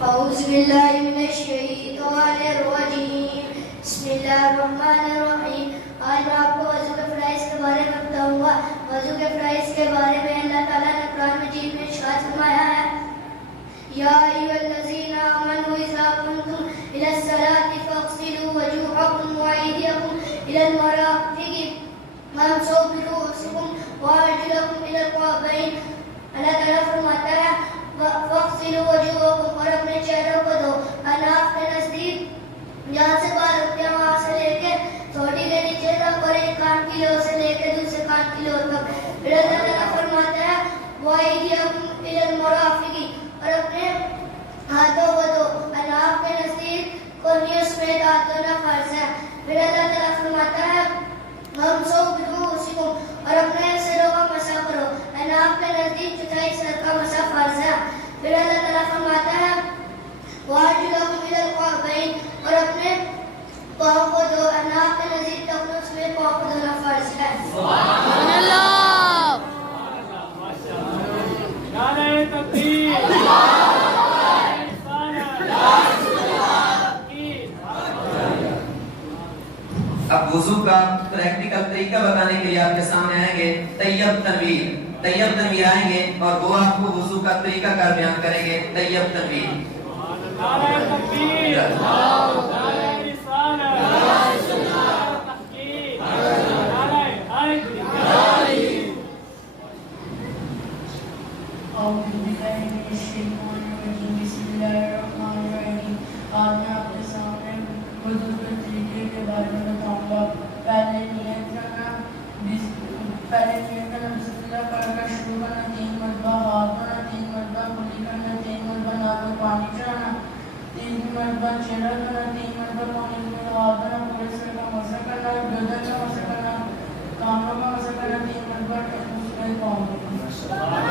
أعوذ بالله من الشيطان الرجيم بسم الله الرحمن الرحیم. آج میں آپ کو وضو کے فرائض کے بارے میں بتاؤں گا. وضو کے فرائض کے بارے میں اللہ تعالیٰ نے قرآن مجید میں ارشاد فرمایا ہے یا ایھا الذین آمنوا اذا قمتم الی الصلاۃ فاغسلوا وجوہکم وایدیکم الی المرافق وامسحوا برؤوسکم وارجلکم الی الکعبین. اللہ تعالیٰ فرماتا ہے فاغسلوا وجوہکم، اور اپنے چہروں کو دھو. اناف کے نزدیک جہاں سے بال اٹھتے ہیں وہاں سے لے کے تھوڑی کے نیچے تک، اور ایک کان کی لو سے لے کے دوسرے کان کی لو تک. پھر اللہ تعالیٰ فرماتا ہے وایدیکم الی المرافق، اور اپنے ہاتھوں کو دھو. اناف کے نزدیک کونیوں سمیت ہاتھ دھونا فرض ہے. پھر اللہ تعالیٰ فرماتا ہے وامسحوا برؤوسکم، اور اپنے سروں کا مسح کرو. اناف کے نزدیک چوتھائی سر کا مسح فرض ہے. پھر اللہ تعالیٰ فرماتا ہے وارجلکم الی الکعبین، اور اپنے پاؤں کو دھو. اناف کے نزدیک ٹخنوں سمیت پاؤں کو دھونا فرض ہے. سبحان اللہ. نعرہ تکبیر. اب وضو کا پریکٹیکل طریقہ بتانے کے لیے آپ کے سامنے آئیں گے طیب تنویر آئیں گے اور وہ آپ کو وضو کا طریقہ کار بیان کریں گے. طیب تنویر. نعرہ تکبیر. نعرہ رسالت. نعرہ تحقیق. نعرہ حق. اعوذ باللہ من الشیطان الرجیم بسم اللہ الرحمن الرحیم. آج میں آپ کے سامنے وضو کے طریقے کے بارے میں بتاؤں گا. پہلے نیت کرنا بسم اللہ پڑھ کر شروع کرنا. 3 مرتبہ ہاتھ دھونا. 3 مرتبہ کلی کرنا. 3 مرتبہ ناک میں پانی چڑھانا. 3 مرتبہ چہرہ دھونا. 3 مرتبہ پانی میں ہاتھ دھونا. پورے سر کا مسح کرنا. گردن کا مسح کرنا. کانوں کا مسح کرنا. 3 مرتبہ ٹخنوں سمیت پاؤں دھونا.